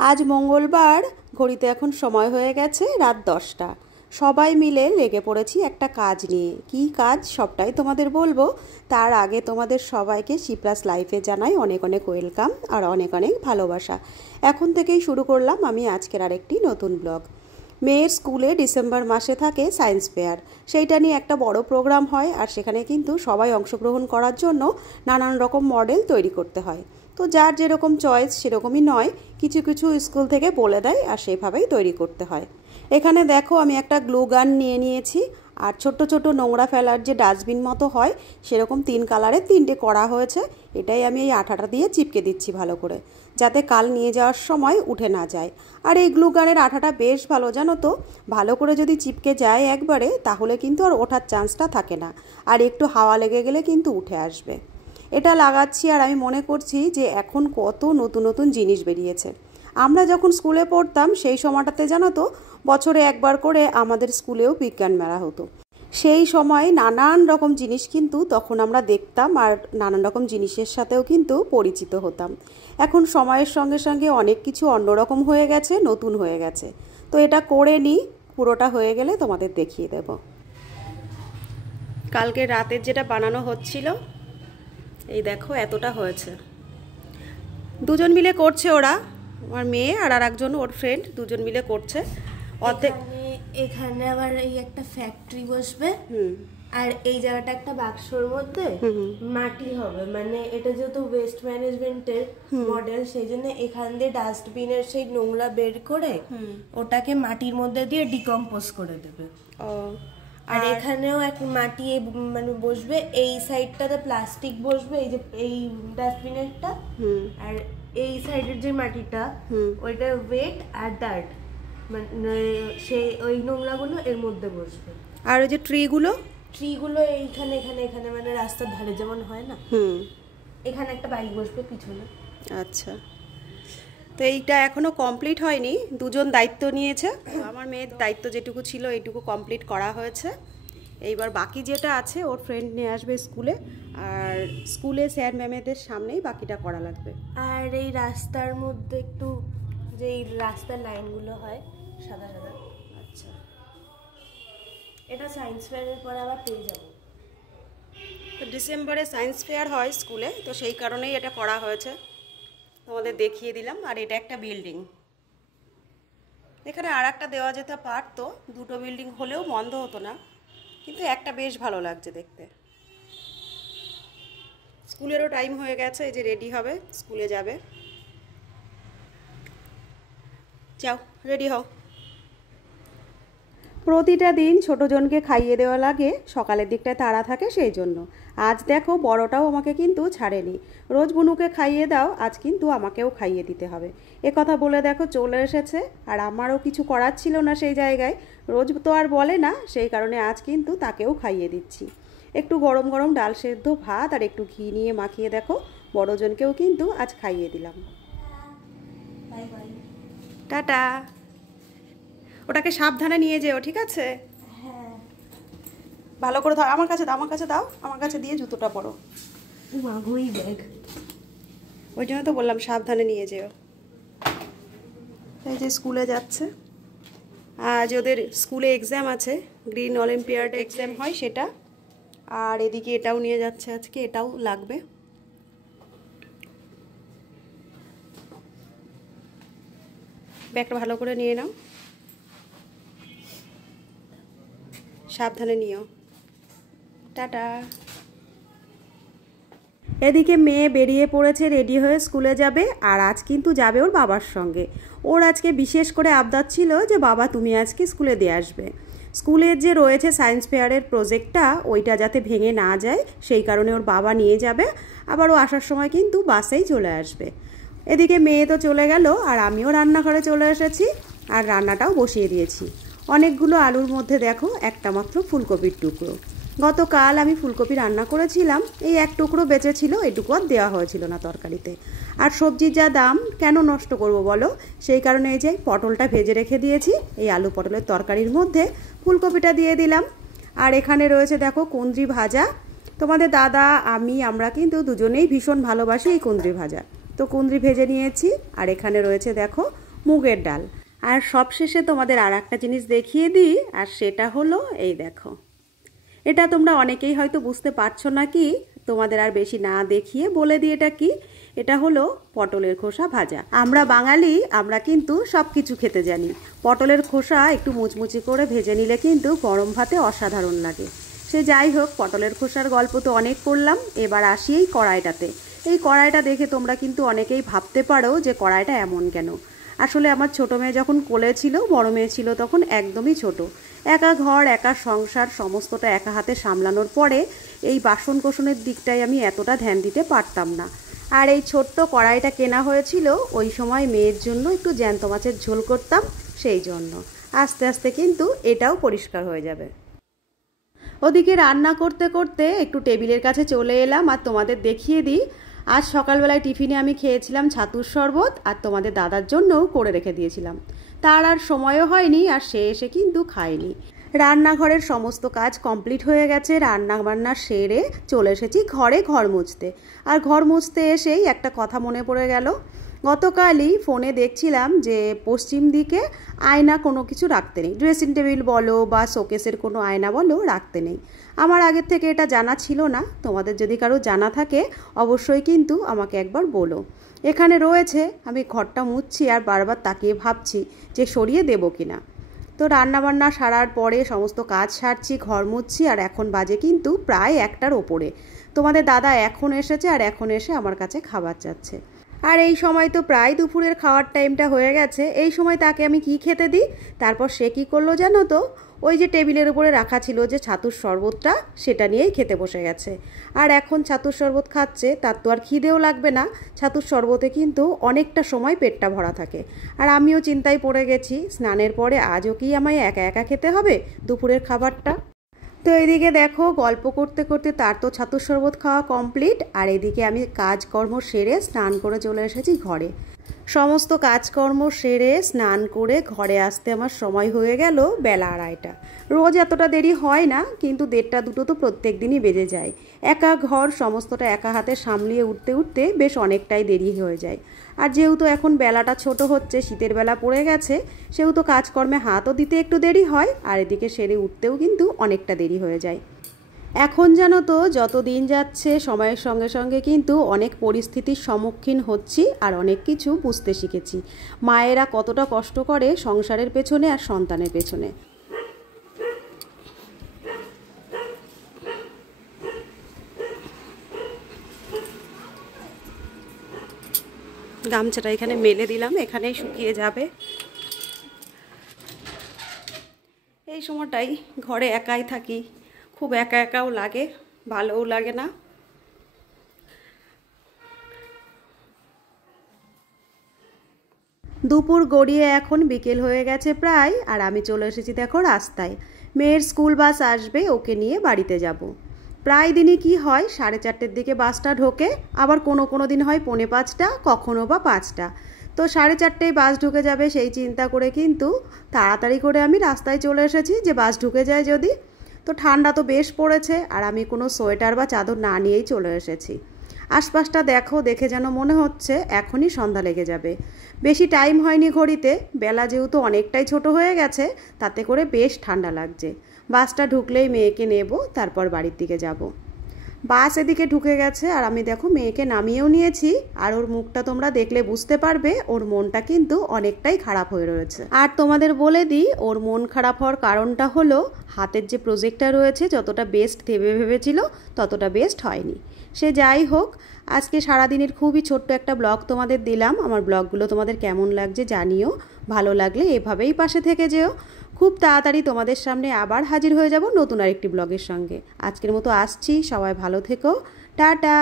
আজ মঙ্গলবার, ঘড়িতে এখন সময় হয়ে গেছে রাত 10টা। সবাই মিলে লেগে পড়েছি একটা কাজ নিয়ে। কি কাজ সবটাই তোমাদের বলবো। তার আগে তোমাদের সবাইকে সিপ্রাস লাইফে জানাই অনেক অনেক ওয়েলকাম আর অনেক অনেক ভালোবাসা। এখন থেকেই শুরু করলাম আমি আজকের আরেকটি নতুন ব্লগ। মেয়ের স্কুলে ডিসেম্বর মাসে থাকে সায়েন্স ফেয়ার। সেইটা নিয়ে একটা বড় প্রোগ্রাম হয়, আর সেখানে কিন্তু সবাই অংশগ্রহণ করার জন্য নানান রকম মডেল তৈরি করতে হয়। তো যার যেরকম চয়েস সেরকমই নয়, কিছু কিছু স্কুল থেকে বলে দেয় আর সেভাবেই তৈরি করতে হয়। এখানে দেখো আমি একটা গ্লু গান নিয়ে নিয়েছি, আর ছোট ছোট নোংরা ফেলার যে ডাস্টবিন মতো হয় সেরকম 3 কালারের 3টে করা হয়েছে। এটাই আমি এই আঠাটা দিয়ে চিপকে দিচ্ছি ভালো করে, যাতে কাল নিয়ে যাওয়ার সময় উঠে না যায়। আর এই গ্লু গানের আঠাটা বেশ ভালো, জানো তো, ভালো করে যদি চিপকে যায় একবারে তাহলে কিন্তু আর ওঠার চান্সটা থাকে না, আর একটু হাওয়া লেগে গেলে কিন্তু উঠে আসবে। এটা লাগাচ্ছি আর আমি মনে করছি যে এখন কত নতুন নতুন জিনিস বেরিয়েছে। আমরা যখন স্কুলে পড়তাম সেই সময়টাতে জানো তো, বছরে একবার করে আমাদের স্কুলেও বিজ্ঞান মেলা হতো। সেই সময় নানান রকম জিনিস কিন্তু তখন আমরা দেখতাম, আর নানান রকম জিনিসের সাথেও কিন্তু পরিচিত হতাম। এখন সময়ের সঙ্গে সঙ্গে অনেক কিছু অন্যরকম হয়ে গেছে, নতুন হয়ে গেছে। তো এটা করে নিই, পুরোটা হয়ে গেলে তোমাদের দেখিয়ে দেব। কালকে রাতের যেটা বানানো হচ্ছিল, এই দেখো এতটা হয়েছে। দুজন মিলে করছে ওরা, আমার মেয়ে আর আরেকজন ওর ফ্রেন্ড, দুজন মিলে করছে। অর্ধেক এখানে আবার এই একটা ফ্যাক্টরি বসবে, আর এই জায়গাটা একটা বাক্সর মধ্যে মাটি হবে। মানে এটা যেহেতু ওয়েস্ট ম্যানেজমেন্টের মডেল, সেই জন্য এখান দিয়ে ডাস্টবিনের সেই নোংরা বের করে ওটাকে মাটির মধ্যে দিয়ে ডিকম্পোজ করে দেবে। আর এখানেও এক মাটি মানে বসবে, এই সাইডটাতে প্লাস্টিক বসবে, এই যে এই ডাস্টবিনেরটা, আর এই সাইডের যে মাটিটা ওইটা ওয়েট আর ডার্ট, মানে সেই ওই নোংরাগুলো এর মধ্যে বসবে। আর ওই যে ট্রিগুলো এইখানে এখানে এখানে মানে রাস্তার ধারে যেমন হয় না, এখানে একটা বাইক বসবে পিছনে। আচ্ছা, তো এইটা এখনো কমপ্লিট হয়নি, দুজন দায়িত্ব নিয়েছে। আমার মেয়ের দায়িত্ব যেটুকু ছিল এইটুকু কমপ্লিট করা হয়েছে। এইবার বাকি যেটা আছে ওর ফ্রেন্ড নিয়ে আসবে স্কুলে, আর স্কুলে স্যার ম্যামেদের সামনেই বাকিটা করা লাগবে। আর এই রাস্তার মধ্যে একটু যে এই রাস্তার লাইনগুলো হয় সাদা সাদা, আচ্ছা, এটা সায়েন্স ফেয়ারের পরে আবার পেয়ে যাবো। তো ডিসেম্বরে সায়েন্স ফেয়ার হয় স্কুলে, তো সেই কারণেই এটা করা হয়েছে, তোমাদের দেখিয়ে দিলাম। আর এটা একটা বিল্ডিং, এখানে আর একটা দেওয়া যেতে পারতো, দুটো বিল্ডিং হলেও মন্দ হতো না, কিন্তু একটা বেশ ভালো লাগছে দেখতে। স্কুলেরও টাইম হয়ে গেছে, এই যে রেডি হবে, স্কুলে যাবে। যাও রেডি হও। প্রতিটা দিন ছোটজনকে খাইয়ে দেওয়া লাগে, সকালের দিকটায় তাড়া থাকে সেই জন্য। আজ দেখো বড়টাও আমাকে কিন্তু ছাড়েনি, রোজ বুনুকে খাইয়ে দাও, আজ কিন্তু আমাকেও খাইয়ে দিতে হবে এ কথা বলে দেখো চলে এসেছে। আর আমারও কিছু করার ছিল না সেই জায়গায়, রোজ তো আর বলে না, সেই কারণে আজ কিন্তু তাকেও খাইয়ে দিচ্ছি। একটু গরম গরম ডাল সেদ্ধ ভাত আর একটু ঘি নিয়ে মাখিয়ে দেখো বড়জনকেও কিন্তু আজ খাইয়ে দিলাম। টাটা। ওটাকে সাবধানে নিয়ে যেও, ঠিক আছে? হ্যাঁ, ভালো করে দাও, আমার কাছে দাও, আমার কাছে দাও, আমার কাছে দিয়ে জুতোটা পরো। মাগুই ব্যাগ, ওই জন্য তো বললাম সাবধানে নিয়ে যেও। এই যে স্কুলে যাচ্ছে, আজ ওদের স্কুলে এক্সাম আছে, গ্রিন অলিম্পিয়াড এক্সাম হয় সেটা। আর এদিকে এটাও নিয়ে যাচ্ছে আজকে, এটাও লাগবে। ব্যাগটা ভালো করে নিয়ে নাও, সাবধানে নিও। টাটা। এদিকে মেয়ে বেরিয়ে পড়েছে রেডি হয়ে স্কুলে যাবে, আর আজ কিন্তু যাবে ওর বাবার সঙ্গে। ওর আজকে বিশেষ করে আবদার ছিল যে বাবা তুমি আজকে স্কুলে দিয়ে আসবে। স্কুলের যে রয়েছে সায়েন্স ফেয়ারের প্রজেক্টটা, ওইটা যাতে ভেঙে না যায় সেই কারণে ওর বাবা নিয়ে যাবে। আবার ও আসার সময় কিন্তু বাসেই চলে আসবে। এদিকে মেয়ে তো চলে গেল, আর আমিও রান্নাঘরে চলে এসেছি, আর রান্নাটাও বসিয়ে দিয়েছি। অনেকগুলো আলুর মধ্যে দেখো একটা মাত্র ফুলকপির টুকরো। গতকাল আমি ফুলকপি রান্না করেছিলাম, এই এক টুকরো বেঁচে ছিল, এটুকু আর দেওয়া হয়েছিল না তরকারিতে। আর সবজির যা দাম, কেন নষ্ট করব বলো, সেই কারণে এই যে পটলটা ভেজে রেখে দিয়েছি, এই আলু পটলের তরকারির মধ্যে ফুলকপিটা দিয়ে দিলাম। আর এখানে রয়েছে দেখো কুঁদরি ভাজা। তোমাদের দাদা আমরা কিন্তু দুজনেই ভীষণ ভালোবাসি এই কুঁদরি ভাজা, তো কুঁদরি ভেজে নিয়েছি। আর এখানে রয়েছে দেখো মুগের ডাল। আর সবশেষে তোমাদের আর একটা জিনিস দেখিয়ে দিই, আর সেটা হলো এই দেখো। এটা তোমরা অনেকেই হয়তো বুঝতে পারছো না, কি তোমাদের আর বেশি না দেখিয়ে বলে দিই এটা কি। এটা হলো পটলের খোসা ভাজা। আমরা বাঙালি, আমরা কিন্তু সব কিছু খেতে জানি। পটলের খোসা একটু মুচমুচি করে ভেজে নিলে কিন্তু গরম ভাতে অসাধারণ লাগে। সে যাই হোক, পটলের খোসার গল্প তো অনেক করলাম, এবার আসি এই কড়াইটাতে। এই কড়াইটা দেখে তোমরা কিন্তু অনেকেই ভাবতে পারো যে কড়াইটা এমন কেন। আসলে আমার ছোটো মেয়ে যখন কোলে ছিল, বড় মেয়ে ছিল তখন একদমই ছোট। একা ঘর, একা সংসার, সমস্তটা একা হাতে সামলানোর পরে এই বাসন কোসনের দিকটায় আমি এতটা ধ্যান দিতে পারতাম না। আর এই ছোট্ট কড়াইটা কেনা হয়েছিল ওই সময় মেয়ের জন্য একটু জ্যান্ত মাছের ঝোল করতাম, সেই জন্য। আস্তে আস্তে কিন্তু এটাও পরিষ্কার হয়ে যাবে। ওদিকে রান্না করতে করতে একটু টেবিলের কাছে চলে এলাম, আর তোমাদের দেখিয়ে দিই। আজ সকালবেলায় টিফিনে আমি খেয়েছিলাম ছাতুর শরবত, আর তোমাদের দাদার জন্যও করে রেখে দিয়েছিলাম। তার আর সময়ও হয়নি, আর সে এসে কিন্তু খায়নি। রান্নাঘরের সমস্ত কাজ কমপ্লিট হয়ে গেছে, রান্না বান্না সেরে চলে এসেছি ঘরে ঘর মুছতে। আর ঘর মুছতে এসেই একটা কথা মনে পড়ে গেল। গতকালই ফোনে দেখছিলাম যে পশ্চিম দিকে আয়না কোনো কিছু রাখতে নেই, ড্রেসিং টেবিল বলো বা শোকেসের কোনো আয়না বলো রাখতে নেই। আমার আগের থেকে এটা জানা ছিল না, তোমাদের যদি কারো জানা থাকে অবশ্যই কিন্তু আমাকে একবার বলো। এখানে রয়েছে, আমি ঘরটা মুছছি আর বারবার তাকিয়ে ভাবছি যে সরিয়ে দেবো কিনা। তো রান্নাবান্না সারার পরে সমস্ত কাজ সারছি, ঘর মুছছি, আর এখন বাজে কিন্তু প্রায় 1টার ওপরে। তোমাদের দাদা এখন এসেছে, আর এখন এসে আমার কাছে খাবার চাচ্ছে। আর এই সময় তো প্রায় দুপুরের খাওয়ার টাইমটা হয়ে গেছে। এই সময় তাকে আমি কি খেতে দিই? তারপর সে কী করলো জানো তো? ওই যে টেবিলের উপরে রাখা ছিল যে ছাতুর শরবতটা, সেটা নিয়েই খেতে বসে গেছে। আর এখন ছাতুর শরবত খাচ্ছে, তার তো আর খিদেও লাগবে না। ছাতুর শরবতে কিন্তু অনেকটা সময় পেটটা ভরা থাকে। আর আমিও চিন্তায় পড়ে গেছি, স্নানের পরে আজও কি আমায় একা একা খেতে হবে দুপুরের খাবারটা? তো এদিকে দেখো, গল্প করতে করতে তার তো ছাতুর শরবত খাওয়া কমপ্লিট, আর এদিকে আমি কাজকর্ম সেরে স্নান করে চলে এসেছি ঘরে। সমস্ত কাজকর্ম সেরে স্নান করে ঘরে আসতে আমার সময় হয়ে গেল বেলা 2:30। রোজ এতটা দেরি হয় না, কিন্তু 1:30 2টো তো প্রত্যেক দিনই বেজে যায়। একা ঘর, সমস্তটা একা হাতে সামলিয়ে উঠতে উঠতে বেশ অনেকটাই দেরি হয়ে যায়। আর যেহেতু এখন বেলাটা ছোট হচ্ছে, শীতের বেলা পড়ে গেছে, সেহেতু কাজকর্মে হাতও দিতে একটু দেরি হয়, আর এদিকে সেরে উঠতেও কিন্তু অনেকটা দেরি হয়ে যায়। এখন জানো তো, যত দিন যাচ্ছে সময়ের সঙ্গে সঙ্গে কিন্তু অনেক পরিস্থিতির সম্মুখীন হচ্ছি, আর অনেক কিছু বুঝতে শিখেছি। মায়েরা কতটা কষ্ট করে সংসারের পেছনে আর সন্তানের পেছনে। গামছাটা এখানে মেলে দিলাম, এখানেই শুকিয়ে যাবে। এই সময়টাই ঘরে একাই থাকি, খুব একা একাও লাগে, ভালোও লাগে না। দুপুর গড়িয়ে এখন বিকেল হয়ে গেছে প্রায়, আর আমি চলে এসেছি দেখো রাস্তায়। মেয়ের স্কুল বাস আসবে, ওকে নিয়ে বাড়িতে যাব। প্রায় দিনই কি হয়, 4:30-র দিকে বাসটা ঢোকে, আবার কোনো দিন হয় 4:45, কখনো বা 5টা। তো 4:30টায় বাস ঢুকে যাবে সেই চিন্তা করে কিন্তু তাড়াতাড়ি করে আমি রাস্তায় চলে এসেছি যে বাস ঢুকে যায় যদি। তো ঠান্ডা তো বেশ পড়েছে, আর আমি কোনো সোয়েটার বা চাদর না নিয়েই চলে এসেছি। আশপাশটা দেখো, দেখে যেন মনে হচ্ছে এখনই সন্ধ্যা লেগে যাবে। বেশি টাইম হয়নি ঘড়িতে, বেলা যেহেতু অনেকটাই ছোট হয়ে গেছে, তাতে করে বেশ ঠান্ডা লাগছে। বাসটা ঢুকলেই মেয়েকে নেব, তারপর বাড়ির দিকে যাব। বাস এদিকে ঢুকে গেছে, আর আমি দেখো মেয়েকে নামিয়েও নিয়েছি। আর ওর মুখটা তোমরা দেখলে বুঝতে পারবে ওর মনটা কিন্তু অনেকটাই খারাপ হয়ে রয়েছে। আর তোমাদের বলে দিই, ওর মন খারাপ হওয়ার কারণটা হলো হাতের যে প্রজেক্টটা রয়েছে, যতটা বেস্ট ভেবেছিল ততটা বেস্ট হয়নি। সে যাই হোক, আজকে সারাদিনের খুবই ছোট্ট একটা ব্লগ তোমাদের দিলাম। আমার ব্লগগুলো তোমাদের কেমন লাগছে জানিও, ভালো লাগলে এভাবেই পাশে থেকে যেও। খুব তাড়াতাড়ি তোমাদের সামনে আবার হাজির হয়ে যাব নতুন আরেকটি ব্লগের সঙ্গে। আজকের মতো আসছি, সবাই ভালো থেকো, টাটা।